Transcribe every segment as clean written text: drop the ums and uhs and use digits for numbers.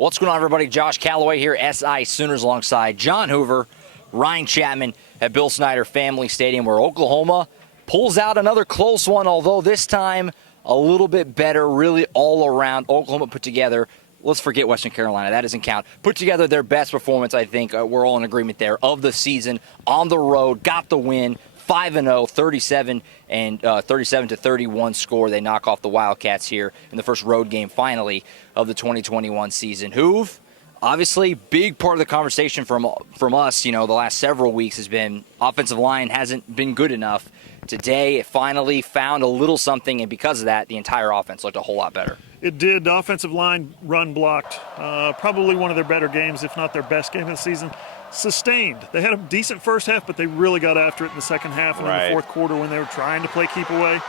What's going on, everybody? Josh Callaway here, SI Sooners, alongside John Hoover, Ryan Chapman at Bill Snyder Family Stadium, where Oklahoma pulls out another close one, although this time a little bit better, really all around. Oklahoma put together, let's forget Western Carolina, that doesn't count, put together their best performance, I think, we're all in agreement there, of the season, on the road, got the win, 5-0, 37-31 score. They knock off the Wildcats here in the first road game, finally, of the 2021 season. Hoove, obviously, big part of the conversation from us, the last several weeks has been offensive line hasn't been good enough. Today, it finally found a little something, and because of that, the entire offense looked a whole lot better. It did. The offensive line run blocked. Probably one of their better games, if not their best game of the season. Sustained. They had a decent first half, but they really got after it in the second half and in the fourth quarter when they were trying to play keep away.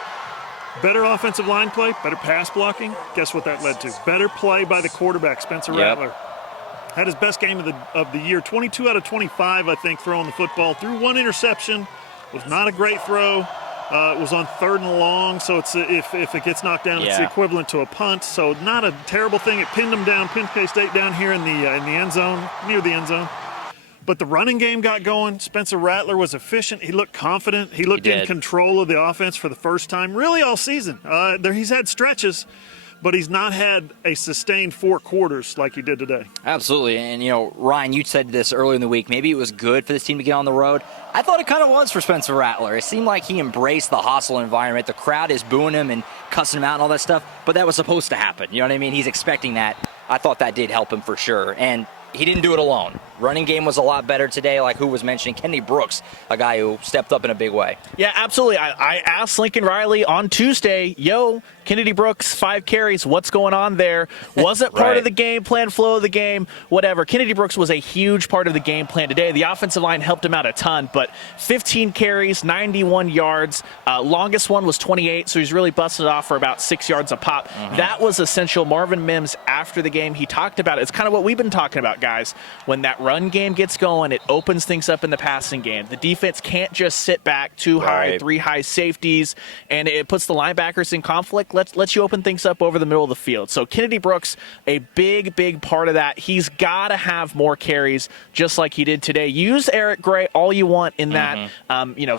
Better offensive line play, better pass blocking. Guess what that led to? Better play by the quarterback, Spencer Rattler. Had his best game of the year, 22 out of 25, I think, throwing the football. Threw one interception. Was not a great throw. It was on 3rd and long, so it's if it gets knocked down, it's the equivalent to a punt. So not a terrible thing. It pinned them down, pinned K-State down here in the end zone, near the end zone. But the running game got going. Spencer Rattler was efficient. He looked confident. He looked in control of the offense for the first time, really all season. He's had stretches, but he's not had a sustained 4 quarters like he did today. Absolutely. And, Ryan, you said this earlier in the week. Maybe it was good for this team to get on the road. I thought it kind of was for Spencer Rattler. It seemed like he embraced the hostile environment. The crowd is booing him and cussing him out and all that stuff, but that was supposed to happen. You know what I mean? He's expecting that. I thought that did help him for sure. And he didn't do it alone. Running game was a lot better today, like who was mentioning. Kennedy Brooks, a guy who stepped up in a big way. Yeah, absolutely. I asked Lincoln Riley on Tuesday, Kennedy Brooks, 5 carries, what's going on there? Wasn't part of the game plan, flow of the game, whatever. Kennedy Brooks was a huge part of the game plan today. The offensive line helped him out a ton, but 15 carries, 91 yards. Longest one was 28, so he's really busted off for about 6 yards a pop. That was essential. Marvin Mims, after the game, he talked about it. It's kind of what we've been talking about, guys. When that run game gets going, it opens things up in the passing game. The defense can't just sit back 2 high, 3 high safeties, and it puts the linebackers in conflict. Let's you open things up over the middle of the field. So Kennedy Brooks, a big part of that. He's got to have more carries just like he did today. Use Eric Gray all you want in that,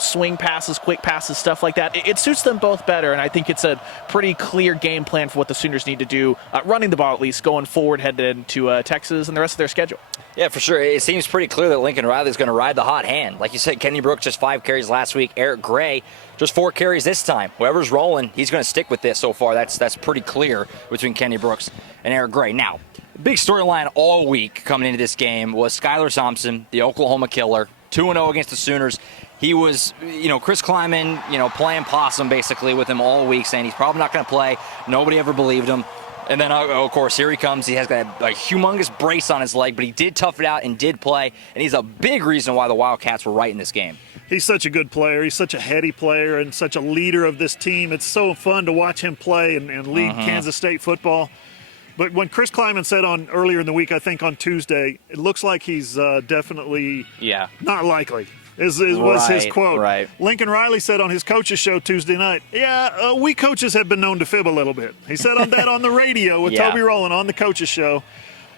swing passes, quick passes, stuff like that. It suits them both better, and I think it's a pretty clear game plan for what the Sooners need to do, running the ball at least, going forward, headed into Texas and the rest of their schedule. Yeah, for sure. It seems pretty clear that Lincoln Riley is going to ride the hot hand. Like you said, Kennedy Brooks just 5 carries last week. Eric Gray just 4 carries this time. Whoever's rolling, he's going to stick with this so far. That's pretty clear between Kennedy Brooks and Eric Gray. Now, big storyline all week coming into this game was Skylar Thompson, the Oklahoma killer, 2-0 against the Sooners. He was, Chris Kleiman, playing possum basically with him all week, saying he's probably not going to play. Nobody ever believed him. And then, of course, here he comes. He has got a humongous brace on his leg, but he did tough it out and did play. And he's a big reason why the Wildcats were right in this game. He's such a good player. He's such a heady player and such a leader of this team. It's so fun to watch him play and lead Kansas State football. But when Chris Kleiman said earlier in the week, I think on Tuesday, it looks like he's definitely not likely. Was his quote. Right. Lincoln Riley said on his coach's show Tuesday night, we coaches have been known to fib a little bit. He said on the radio with Toby Rowland on the coach's show.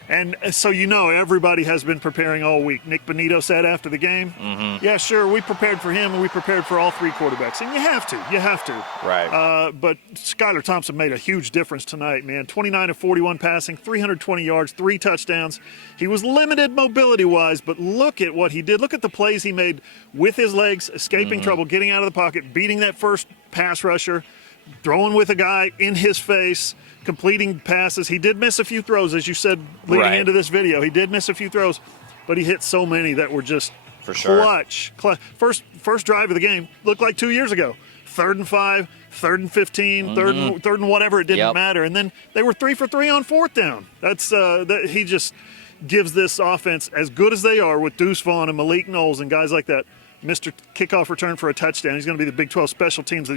And so everybody has been preparing all week. Nick Bonito said after the game, yeah, sure, we prepared for him and we prepared for all 3 quarterbacks. And you have to. Right. But Skylar Thompson made a huge difference tonight, man. 29 of 41 passing, 320 yards, 3 touchdowns. He was limited mobility-wise, but look at what he did. Look at the plays he made with his legs, escaping trouble, getting out of the pocket, beating that first pass rusher, throwing with a guy in his face, completing passes. He did miss a few throws, as you said, leading into this video. He did miss a few throws, but he hit so many that were just clutch. First drive of the game looked like 2 years ago. 3rd and 5, 3rd and 15, third and whatever. It didn't matter. And then they were 3 for 3 on 4th down. That's he just gives this offense, as good as they are with Deuce Vaughn and Malik Knowles and guys like that, Mr. Kickoff return for a touchdown. He's going to be the Big 12 Special Teams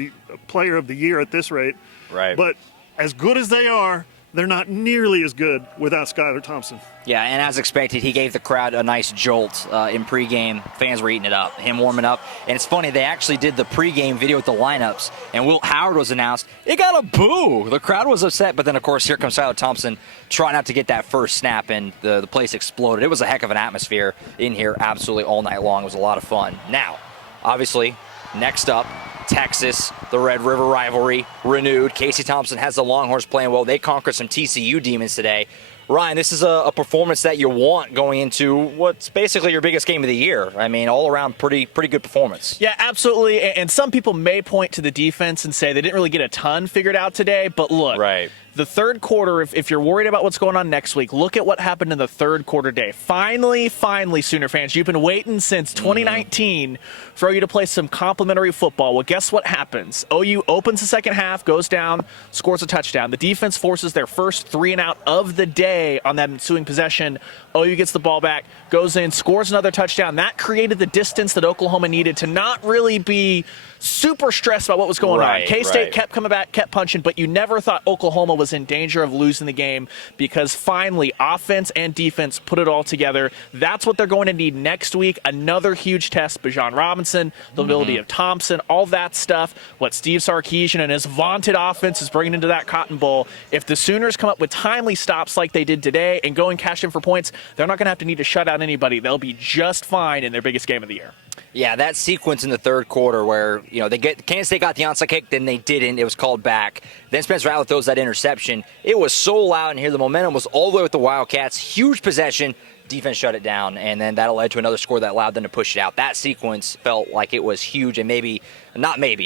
Player of the Year at this rate. Right. But as good as they are, they're not nearly as good without Skylar Thompson. Yeah, and as expected, he gave the crowd a nice jolt in pregame. Fans were eating it up, him warming up. And it's funny, they actually did the pregame video with the lineups, and Wilt Howard was announced. It got a boo. The crowd was upset, but then, of course, here comes Skylar Thompson trying not to get that first snap, and the place exploded. It was a heck of an atmosphere in here absolutely all night long. It was a lot of fun. Now, obviously, next up, Texas, the Red River rivalry renewed. Casey Thompson has the Longhorns playing well. They conquered some TCU demons today. Ryan, this is a performance that you want going into what's basically your biggest game of the year. I mean, all around pretty good performance. Yeah, absolutely. And some people may point to the defense and say they didn't really get a ton figured out today. But look, right. The third quarter, if you're worried about what's going on next week, look at what happened in the third quarter day. Finally, Sooner fans, you've been waiting since 2019 for OU to play some complimentary football. Well, guess what happens? OU opens the second half, goes down, scores a touchdown. The defense forces their first 3-and-out of the day on that ensuing possession. OU gets the ball back, goes in, scores another touchdown. That created the distance that Oklahoma needed to not really be super stressed about what was going on. K-State kept coming back, kept punching, but you never thought Oklahoma was in danger of losing the game because finally offense and defense put it all together. That's what they're going to need next week. Another huge test. Bijan Robinson, the ability of Thompson, all that stuff. What Steve Sarkisian and his vaunted offense is bringing into that Cotton Bowl. If the Sooners come up with timely stops like they did today and go and cash in for points, they're not going to have to need to shut out anybody. They'll be just fine in their biggest game of the year. Yeah, that sequence in the third quarter where, Kansas State got the onside kick, then they didn't. It was called back. Then Spencer Rattler throws that interception. It was so loud in here. The momentum was all the way with the Wildcats. Huge possession. Defense shut it down, and then that led to another score that allowed them to push it out. That sequence felt like it was huge, and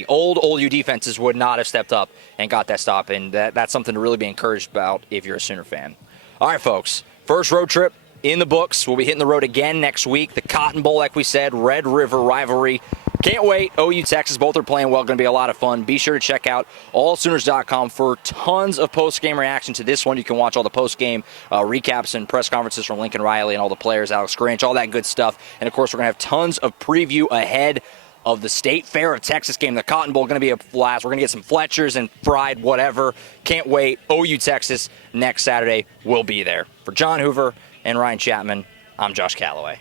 old OU defenses would not have stepped up and got that stop, and that's something to really be encouraged about if you're a Sooner fan. All right, folks, first road trip in the books. We'll be hitting the road again next week. The Cotton Bowl, like we said, Red River rivalry. Can't wait. OU, Texas, both are playing well. Going to be a lot of fun. Be sure to check out allsooners.com for tons of post-game reaction to this one. You can watch all the post-game recaps and press conferences from Lincoln Riley and all the players, Alex Grinch, all that good stuff. And, of course, we're going to have tons of preview ahead of the State Fair of Texas game. The Cotton Bowl going to be a blast. We're going to get some Fletchers and fried whatever. Can't wait. OU, Texas, next Saturday. We'll be there. For John Hoover and Ryan Chapman, I'm Josh Callaway.